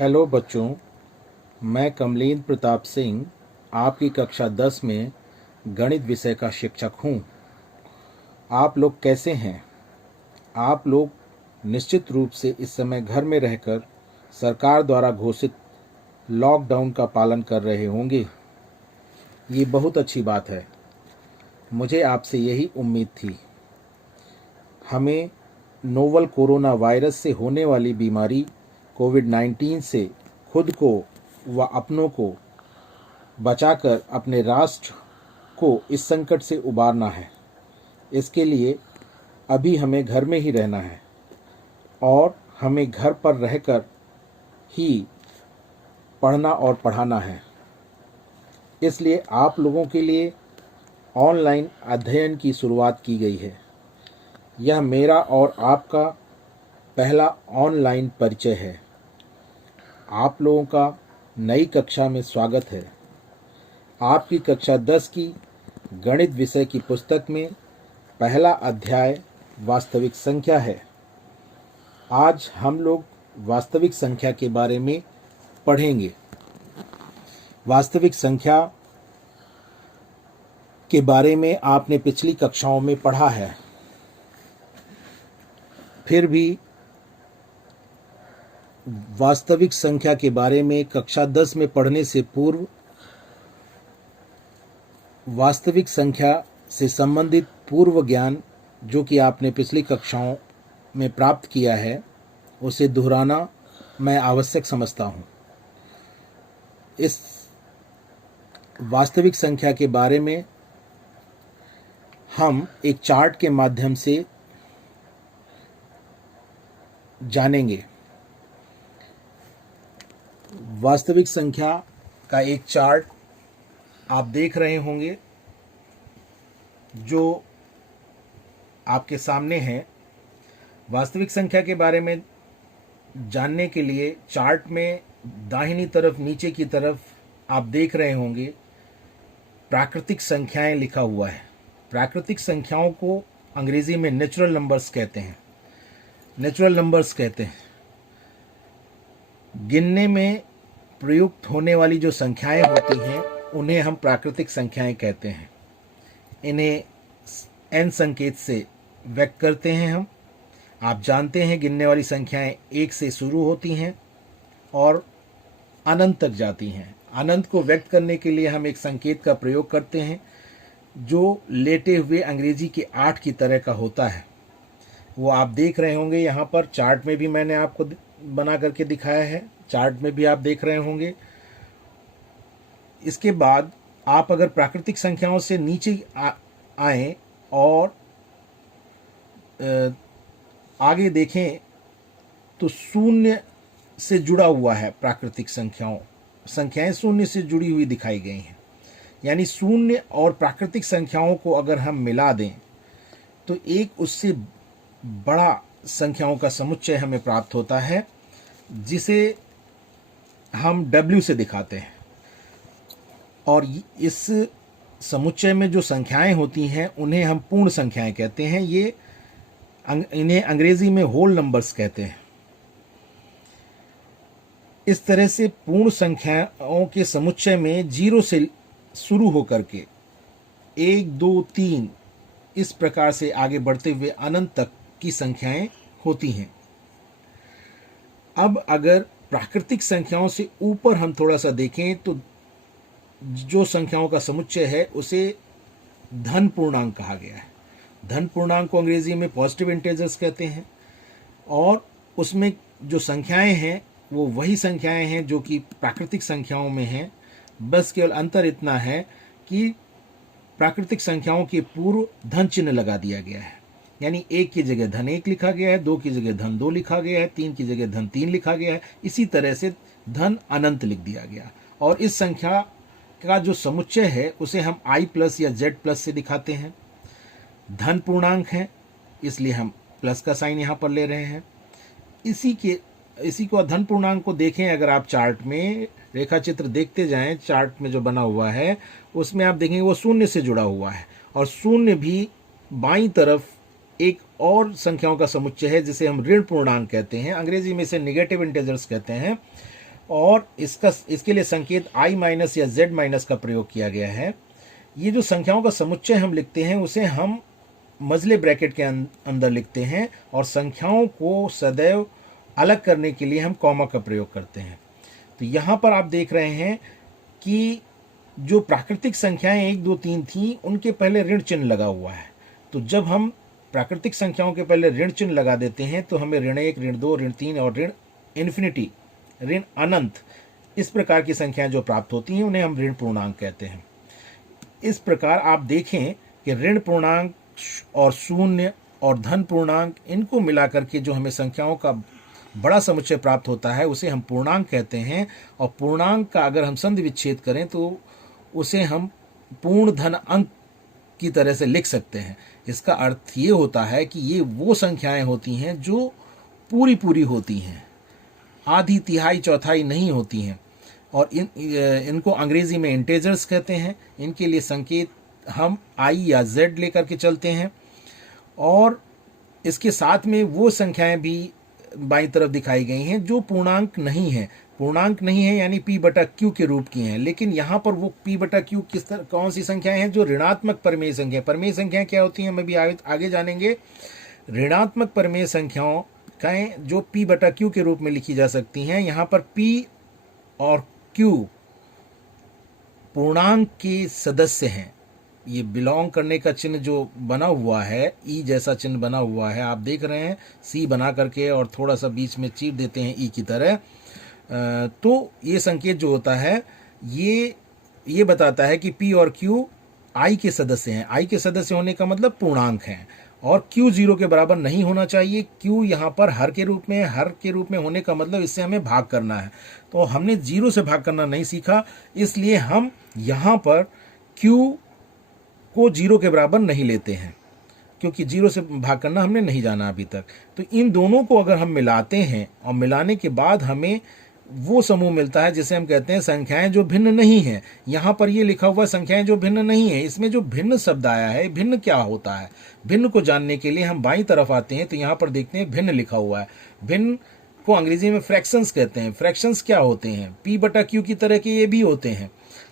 Hello बच्चों, मैं कमलेंद्र प्रताप सिंह आपकी कक्षा 10 में गणित विषय का शिक्षक हूँ। आप लोग कैसे हैं? आप लोग निश्चित रूप से इस समय घर में रहकर सरकार द्वारा घोषित लॉकडाउन का पालन कर रहे होंगे। ये बहुत अच्छी बात है। मुझे आपसे यही उम्मीद थी। हमें नोवल कोरोना वायरस से होने वाली बीमारी कोविड-19 से खुद को व अपनों को बचाकर अपने राष्ट्र को इस संकट से उबारना है। इसके लिए अभी हमें घर में ही रहना है और हमें घर पर रहकर ही पढ़ना और पढ़ाना है। इसलिए आप लोगों के लिए ऑनलाइन अध्ययन की शुरुआत की गई है। यह मेरा और आपका पहला ऑनलाइन परिचय है। आप लोगों का नई कक्षा में स्वागत है। आपकी कक्षा 10 की गणित विषय की पुस्तक में पहला अध्याय वास्तविक संख्या है। आज हम लोग वास्तविक संख्या के बारे में पढ़ेंगे। वास्तविक संख्या के बारे में आपने पिछली कक्षाओं में पढ़ा है। फिर भी वास्तविक संख्या के बारे में कक्षा 10 में पढ़ने से पूर्व वास्तविक संख्या से संबंधित पूर्व ज्ञान जो कि आपने पिछली कक्षाओं में प्राप्त किया है, उसे दोहराना मैं आवश्यक समझता हूँ। इस वास्तविक संख्या के बारे में हम एक चार्ट के माध्यम से जानेंगे। वास्तविक संख्या का एक चार्ट आप देख रहे होंगे जो आपके सामने है। वास्तविक संख्या के बारे में जानने के लिए चार्ट में दाहिनी तरफ नीचे की तरफ आप देख रहे होंगे प्राकृतिक संख्याएं लिखा हुआ है। प्राकृतिक संख्याओं को अंग्रेजी में नेचुरल नंबर्स कहते हैं। नेचुरल नंबर्स कहते हैं गिनने में प्रयुक्त होने वाली जो संख्याएं होती हैं उन्हें हम प्राकृतिक संख्याएं कहते हैं। इन्हें n संकेत से व्यक्त करते हैं हम। आप जानते हैं गिनने वाली संख्याएं 1 से शुरू होती हैं और अनंत तक जाती हैं। अनंत को व्यक्त करने के लिए हम एक संकेत का प्रयोग करते हैं जो लेटे हुए अंग्रेजी के 8 की तरह का होता है। वो आप देख रहे होंगे यहाँ पर चार्ट में भी मैंने आपको बना करके दिखाया है। चार्ट में भी आप देख रहे होंगे। इसके बाद आप अगर प्राकृतिक संख्याओं से नीचे आएं और आगे देखें तो शून्य से जुड़ा हुआ है। प्राकृतिक संख्याएं शून्य से जुड़ी हुई दिखाई गई हैं। यानी शून्य और प्राकृतिक संख्याओं को अगर हम मिला दें तो एक उससे बड़ा संख्याओं का समुच्चय हमें प्राप्त होता है जिसे हम W से दिखाते हैं। और इस समुच्चय में जो संख्याएं होती हैं उन्हें हम पूर्ण संख्याएं कहते हैं। इन्हें अंग्रेजी में होल नंबर्स कहते हैं। इस तरह से पूर्ण संख्याओं के समुच्चय में 0 से शुरू होकर के 1, 2, 3 इस प्रकार से आगे बढ़ते हुए अनंत तक की संख्याएं होती हैं। अब अगर प्राकृतिक संख्याओं से ऊपर हम थोड़ा सा देखें तो जो संख्याओं का समुच्चय है उसे धन पूर्णांक कहा गया है। धन पूर्णांक को अंग्रेजी में पॉजिटिव इंटीजर्स कहते हैं। और उसमें जो संख्याएं हैं वो वही संख्याएं हैं जो कि प्राकृतिक संख्याओं में हैं। बस केवल अंतर इतना है कि प्राकृतिक संख्याओं के पूर्व धन चिन्ह लगा दिया गया है। यानी 1 की जगह धन 1 लिखा गया है, 2 की जगह धन 2 लिखा गया है, 3 की जगह धन 3 लिखा गया है। इसी तरह से धन अनंत लिख दिया गया। और इस संख्या का जो समुच्चय है उसे हम i प्लस या z प्लस से दिखाते हैं। धन पूर्णांक है इसलिए हम प्लस का साइन यहाँ पर ले रहे हैं। इसी को धन पूर्णांक को देखें अगर आप चार्ट में रेखा चित्र देखते जाएं, चार्ट में जो बना हुआ है उसमें आप देखेंगे वो शून्य से जुड़ा हुआ है। और शून्य भी बाईं तरफ एक और संख्याओं का समुच्चय है जिसे हम ऋण पूर्णांक कहते हैं। अंग्रेजी में इसे नेगेटिव इंटीजर्स कहते हैं। और इसके लिए संकेत i माइनस या z माइनस का प्रयोग किया गया है। ये जो संख्याओं का समुच्चय हम लिखते हैं उसे हम मझले ब्रैकेट के अंदर लिखते हैं और संख्याओं को सदैव अलग करने के लिए हम कॉमा का प्रयोग करते हैं। तो यहाँ पर आप देख रहे हैं कि जो प्राकृतिक संख्याएं 1 2 3 थी उनके पहले ऋण चिन्ह लगा हुआ है। तो जब हम प्राकृतिक संख्याओं के पहले ऋण चिन्ह लगा देते हैं तो हमें ऋण 1, ऋण 2, ऋण 3 और ऋण इन्फिनिटी, ऋण अनंत, इस प्रकार की संख्याएं जो प्राप्त होती हैं उन्हें हम ऋण पूर्णांक कहते हैं। इस प्रकार आप देखें कि ऋण पूर्णांक और शून्य और धन पूर्णांक, इनको मिलाकर के जो हमें संख्याओं का बड़ा समुच्चय प्राप्त होता है उसे हम पूर्णांक कहते हैं। और पूर्णांक का अगर हम संधि विच्छेद करें तो उसे हम पूर्ण धन अंक की तरह से लिख सकते हैं। इसका अर्थ ये होता है कि ये वो संख्याएं होती हैं जो पूरी पूरी होती हैं, आधी तिहाई चौथाई नहीं होती हैं। और इनको अंग्रेजी में इंटेजर्स कहते हैं। इनके लिए संकेत हम i या z लेकर के चलते हैं और इसके साथ में वो संख्याएं भी बाईं तरफ दिखाई गई हैं जो पूर्णांक नहीं है। पूर्णांक नहीं है यानी p बटा q के रूप की हैं, लेकिन यहाँ पर वो p बटा q कौन सी संख्याएं हैं? जो ऋणात्मक परिमेय संख्या। परिमेय संख्याएं क्या होती हैं हम अभी आगे जानेंगे। ऋणात्मक परिमेय संख्याओं का जो p बटा q के रूप में लिखी जा सकती हैं। यहाँ पर p और q पूर्णांक के सदस्य हैं। ये बिलोंग करने का चिन्ह जो बना हुआ है, ई जैसा चिन्ह बना हुआ है, आप देख रहे हैं, सी बना करके और थोड़ा सा बीच में चीर देते हैं ई की तरह। तो ये संकेत जो होता है ये बताता है कि पी और क्यू आई के सदस्य हैं। आई के सदस्य होने का मतलब पूर्णांक हैं और क्यू 0 के बराबर नहीं होना चाहिए। क्यू यहाँ पर हर के रूप में, हर के रूप में होने का मतलब इससे हमें भाग करना है। तो हमने 0 से भाग करना नहीं सीखा, इसलिए हम यहाँ पर क्यू को 0 के बराबर नहीं लेते हैं, क्योंकि 0 से भाग करना हमने नहीं जाना अभी तक। तो इन दोनों को अगर हम मिलाते हैं और मिलाने के बाद हमें वो समूह मिलता है जिसे हम कहते हैं संख्याएं जो भिन्न नहीं हैं। यहाँ पर ये लिखा हुआ संख्याएं जो भिन्न नहीं है, इसमें जो भिन्न शब्द आया है, भिन्न क्या होता है? भिन्न को जानने के लिए हम बाईं तरफ आते हैं तो यहाँ पर देखते हैं भिन्न लिखा हुआ है। भिन्न को अंग्रेजी में फ्रैक्शंस कहते हैं। फ्रैक्शंस क्या होते हैं? p बटा q की तरह के ये भी होते हैं,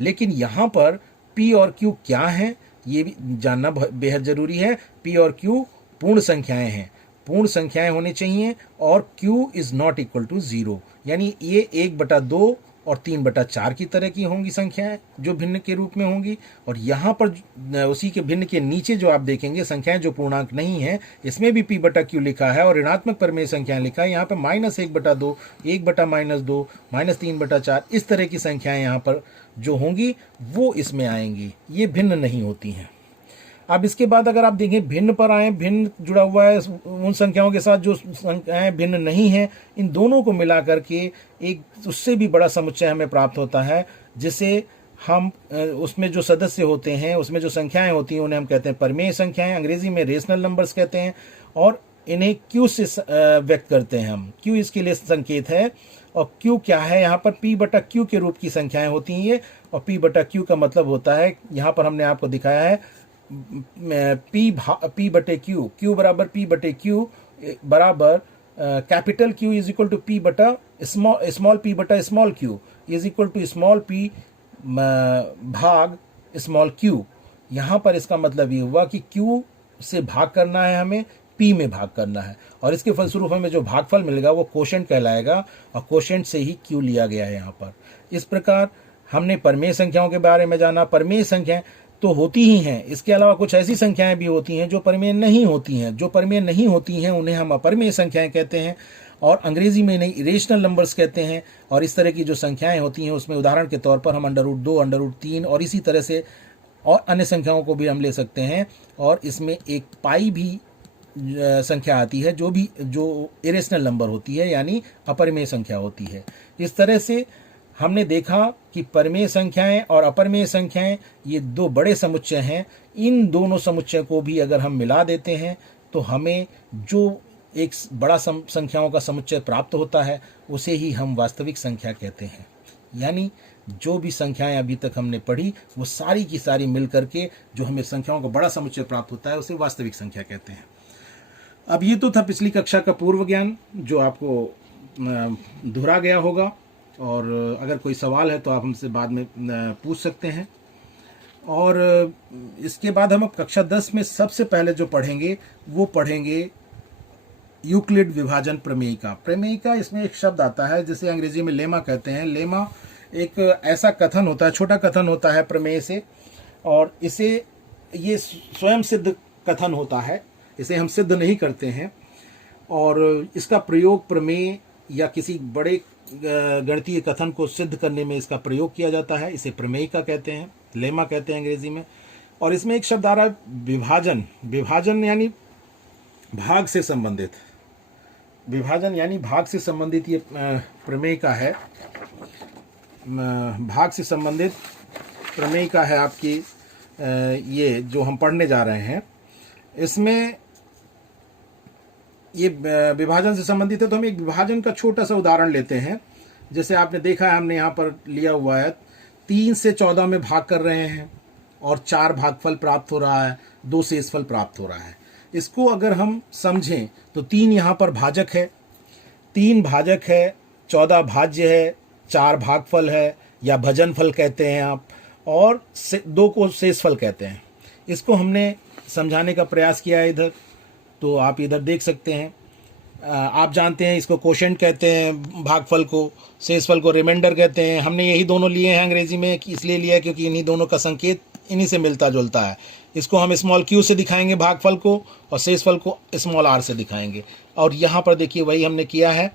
लेकिन यहाँ पर p और q क्या है ये भी जानना बेहद जरूरी है। p और q पूर्ण संख्याएं हैं, पूर्ण संख्याएं होनी चाहिए और q is not equal to 0, यानी ये 1/2 और 3/4 की तरह की होंगी संख्याएं जो भिन्न के रूप में होंगी। और यहाँ पर उसी के भिन्न के नीचे जो आप देखेंगे संख्याएं जो पूर्णांक नहीं है, इसमें भी p बटा q लिखा है और ऋणात्मक परिमेय संख्याएं लिखा है। यहाँ पर -1/2, 1/-2, -3/4, इस तरह की संख्याएं यहाँ पर जो होंगी वो इसमें आएंगी, ये भिन्न नहीं होती हैं। अब इसके बाद अगर आप देखें भिन्न पर आए, भिन्न जुड़ा हुआ है उन संख्याओं के साथ जो संख्याएं भिन्न नहीं हैं। इन दोनों को मिला करके एक उससे भी बड़ा समुच्चय हमें प्राप्त होता है, जिसे हम उसमें जो सदस्य होते हैं, उसमें जो संख्याएं होती हैं उन्हें हम कहते हैं परिमेय संख्याएं, अंग्रेजी में रेशनल नंबर्स कहते हैं। और इन्हें क्यू से व्यक्त करते हैं हम। क्यू इसके लिए संकेत है। और क्यू क्या है? यहाँ पर p बटा क्यू के रूप की संख्याएं होती हैं ये। और p बटा क्यू का मतलब होता है, यहाँ पर हमने आपको दिखाया है, p बटे क्यू, क्यू बराबर p बटे क्यू बराबर capital Q is equal to p बटा स्मॉल p बटा small q is equal to small p भाग स्मॉल q। यहाँ पर इसका मतलब ये हुआ कि q से भाग करना है, हमें p में भाग करना है, और इसके फलस्वरूप हमें जो भागफल मिलेगा वो कोशेंट कहलाएगा, और कोशेंट से ही q लिया गया है यहाँ पर। इस प्रकार हमने परिमेय संख्याओं के बारे में जाना। परिमेय संख्याएं तो होती ही हैं, इसके अलावा कुछ ऐसी संख्याएं भी होती हैं जो परिमेय नहीं होती हैं। जो परिमेय नहीं होती हैं उन्हें हम अपरिमेय संख्याएं कहते हैं, और अंग्रेजी में इन्हें इरेशनल नंबर्स कहते हैं। और इस तरह की जो संख्याएं होती हैं उसमें उदाहरण के तौर पर हम √2, √3 और इसी तरह से और अन्य संख्याओं को भी हम ले सकते हैं। और इसमें एक पाई भी संख्या आती है जो इरेशनल नंबर होती है, यानी अपरिमेय संख्या होती है। इस तरह से हमने देखा कि परिमेय संख्याएं और अपरिमेय संख्याएं ये दो बड़े समुच्चय हैं। इन दोनों समुच्चय को भी अगर हम मिला देते हैं तो हमें जो एक बड़ा संख्याओं का समुच्चय प्राप्त होता है उसे ही हम वास्तविक संख्या कहते हैं। यानी जो भी संख्याएं अभी तक हमने पढ़ी वो सारी की सारी मिल करके जो हमें संख्याओं का बड़ा समुच्चय प्राप्त होता है उसे वास्तविक संख्या कहते हैं। अब ये तो था पिछली कक्षा का पूर्व ज्ञान जो आपको दोहरा गया होगा। और अगर कोई सवाल है तो आप हमसे बाद में पूछ सकते हैं। और इसके बाद हम अब कक्षा 10 में सबसे पहले जो पढ़ेंगे वो पढ़ेंगे यूक्लिड विभाजन प्रमेयिका। प्रमेयिका, इसमें एक शब्द आता है जिसे अंग्रेजी में लेमा कहते हैं। लेमा एक ऐसा कथन होता है, छोटा कथन होता है प्रमेय से, और ये स्वयं सिद्ध कथन होता है, इसे हम सिद्ध नहीं करते हैं। और इसका प्रयोग प्रमेय या किसी बड़े गणितीय कथन को सिद्ध करने में इसका प्रयोग किया जाता है। इसे प्रमेयिका कहते हैं, लेमा कहते हैं अंग्रेजी में। और इसमें एक शब्द आ रहा है विभाजन। विभाजन यानी भाग से संबंधित, विभाजन यानी भाग से संबंधित ये प्रमेयिका है। भाग से संबंधित प्रमेयिका है आपकी ये जो हम पढ़ने जा रहे हैं। इसमें ये विभाजन से संबंधित है, तो हम एक विभाजन का छोटा सा उदाहरण लेते हैं। जैसे आपने देखा है, हमने यहाँ पर लिया हुआ है 3 से 14 में भाग कर रहे हैं और 4 भागफल प्राप्त हो रहा है, 2 शेषफल प्राप्त हो रहा है। इसको अगर हम समझें तो 3 यहाँ पर भाजक है, 3 भाजक है, 14 भाज्य है, 4 भागफल है या भजनफल कहते हैं आप, और 2 को शेषफल कहते हैं। इसको हमने समझाने का प्रयास किया है इधर, तो आप इधर देख सकते हैं। आप जानते हैं इसको कोशेंट कहते हैं, भागफल को, शेषफल को रिमाइंडर कहते हैं। हमने यही दोनों लिए हैं अंग्रेजी में, इसलिए लिया है क्योंकि इन्हीं दोनों का संकेत इन्हीं से मिलता जुलता है। इसको हम स्मॉल q से दिखाएंगे भागफल को, और शेषफल को स्मॉल r से दिखाएंगे। और यहाँ पर देखिए वही हमने किया है।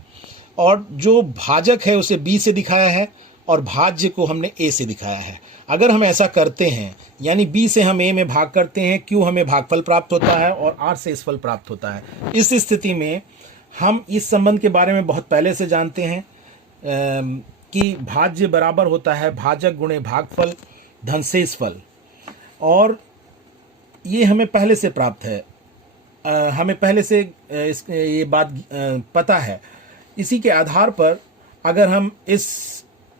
और जो भाजक है उसे b से दिखाया है और भाज्य को हमने a से दिखाया है। अगर हम ऐसा करते हैं, यानी b से हम a में भाग करते हैं, q हमें भागफल प्राप्त होता है और r शेषफल प्राप्त होता है। इस स्थिति में हम इस संबंध के बारे में बहुत पहले से जानते हैं कि भाज्य बराबर होता है भाजक गुणे भागफल धन शेषफल, और ये हमें पहले से प्राप्त है। हमें पहले से ये बात पता है। इसी के आधार पर अगर हम इस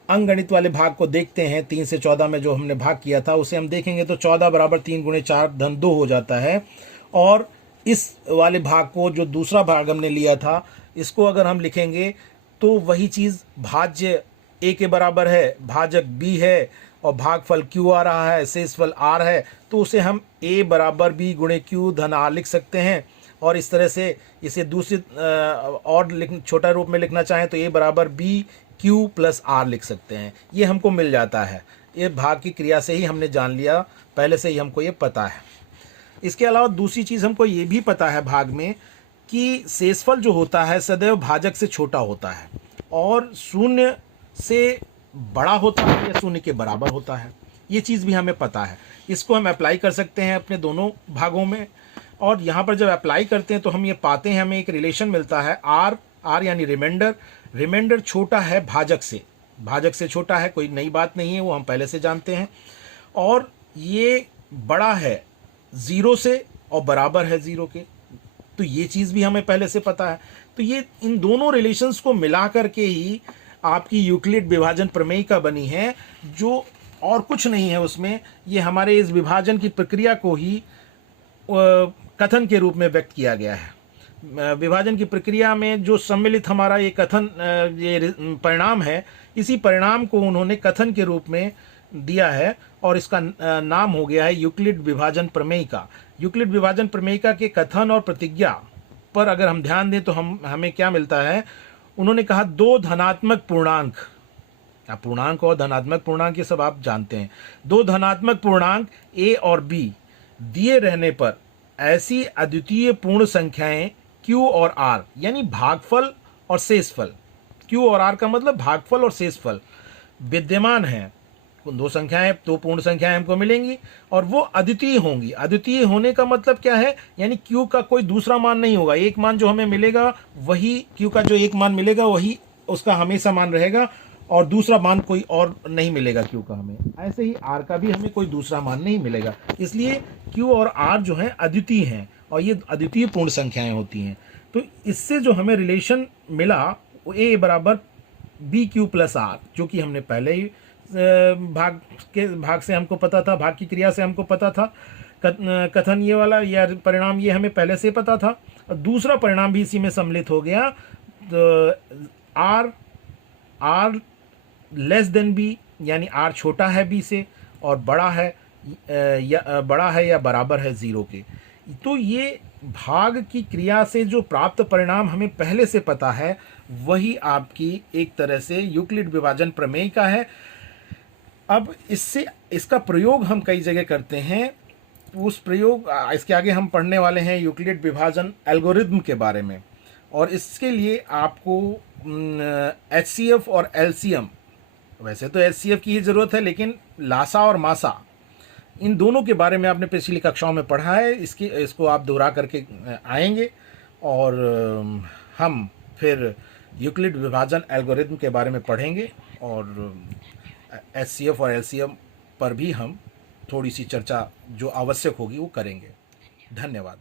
अंकगणित वाले भाग को देखते हैं, 3 से 14 में जो हमने भाग किया था उसे हम देखेंगे तो 14 बराबर 3 गुणे 4 धन 2 हो जाता है। और इस वाले भाग को, जो दूसरा भाग हमने लिया था, इसको अगर हम लिखेंगे तो वही चीज़ भाज्य a के बराबर है, भाजक b है और भागफल q आ रहा है, शेषफल r है, तो उसे हम a बराबर b गुणे q धन r लिख सकते हैं। और इस तरह से इसे दूसरी और छोटा रूप में लिखना चाहें तो a बराबर b q प्लस r लिख सकते हैं। ये हमको मिल जाता है। ये भाग की क्रिया से ही हमने जान लिया, पहले से ही हमको ये पता है। इसके अलावा दूसरी चीज़ हमको ये भी पता है भाग में कि शेषफल जो होता है सदैव भाजक से छोटा होता है और शून्य से बड़ा होता है या शून्य के बराबर होता है। ये चीज़ भी हमें पता है। इसको हम अप्लाई कर सकते हैं अपने दोनों भागों में। और यहाँ पर जब अप्लाई करते हैं तो हम ये पाते हैं, हमें एक रिलेशन मिलता है r यानी रिमाइंडर छोटा है भाजक से छोटा है, कोई नई बात नहीं है, वो हम पहले से जानते हैं। और ये बड़ा है 0 से और बराबर है 0 के, तो ये चीज़ भी हमें पहले से पता है। तो ये इन दोनों रिलेशंस को मिला करके ही आपकी यूक्लिड विभाजन प्रमेयिका बनी है, जो और कुछ नहीं है उसमें। ये हमारे इस विभाजन की प्रक्रिया को ही कथन के रूप में व्यक्त किया गया है। विभाजन की प्रक्रिया में जो सम्मिलित हमारा ये कथन, ये परिणाम है, इसी परिणाम को उन्होंने कथन के रूप में दिया है और इसका नाम हो गया है यूक्लिड विभाजन प्रमेयिका। यूक्लिड विभाजन प्रमेयिका के कथन और प्रतिज्ञा पर अगर हम ध्यान दें तो हमें क्या मिलता है। उन्होंने कहा 2 धनात्मक पूर्णांक, पूर्णांक और धनात्मक पूर्णांक ये सब आप जानते हैं। 2 धनात्मक पूर्णांक a और b दिए रहने पर ऐसी अद्वितीय पूर्ण संख्याएं q और r यानी भागफल और शेषफल, q और r का मतलब भागफल और शेषफल विद्यमान है। 2 संख्याएं, 2 पूर्ण संख्याएं हमको मिलेंगी और वो अद्वितीय होंगी। अद्वितीय होने का मतलब क्या है, यानी q का कोई दूसरा मान नहीं होगा। एक मान जो हमें मिलेगा वही, q का जो एक मान मिलेगा वही उसका हमेशा मान रहेगा और दूसरा मान कोई और नहीं मिलेगा q का हमें। ऐसे ही r का भी हमें कोई दूसरा मान नहीं मिलेगा। इसलिए q और r जो हैं अद्वितीय हैं और ये अद्वितीय पूर्ण संख्याएं होती हैं। तो इससे जो हमें रिलेशन मिला वो a बराबर बी क्यू प्लस आर, जो कि हमने पहले ही भाग से हमको पता था, भाग की क्रिया से हमको पता था। कथन ये वाला या परिणाम ये हमें पहले से पता था। और दूसरा परिणाम भी इसी में सम्मिलित हो गया। तो आर लेस देन बी यानी आर छोटा है बी से और बड़ा है या बराबर है ज़ीरो के। तो ये भाग की क्रिया से जो प्राप्त परिणाम हमें पहले से पता है वही आपकी एक तरह से यूक्लिड विभाजन प्रमेय का है। अब इसका प्रयोग हम कई जगह करते हैं। उस प्रयोग इसके आगे हम पढ़ने वाले हैं यूक्लिड विभाजन एल्गोरिथम के बारे में, और इसके लिए आपको HCF और LCM, वैसे तो HCF की ही ज़रूरत है लेकिन लासा और मासा इन दोनों के बारे में आपने पिछली कक्षाओं में पढ़ा है। इसको आप दोहरा करके आएंगे और हम फिर यूक्लिड विभाजन एल्गोरिथम के बारे में पढ़ेंगे और HCF और LCM पर भी हम थोड़ी सी चर्चा जो आवश्यक होगी वो करेंगे। धन्यवाद।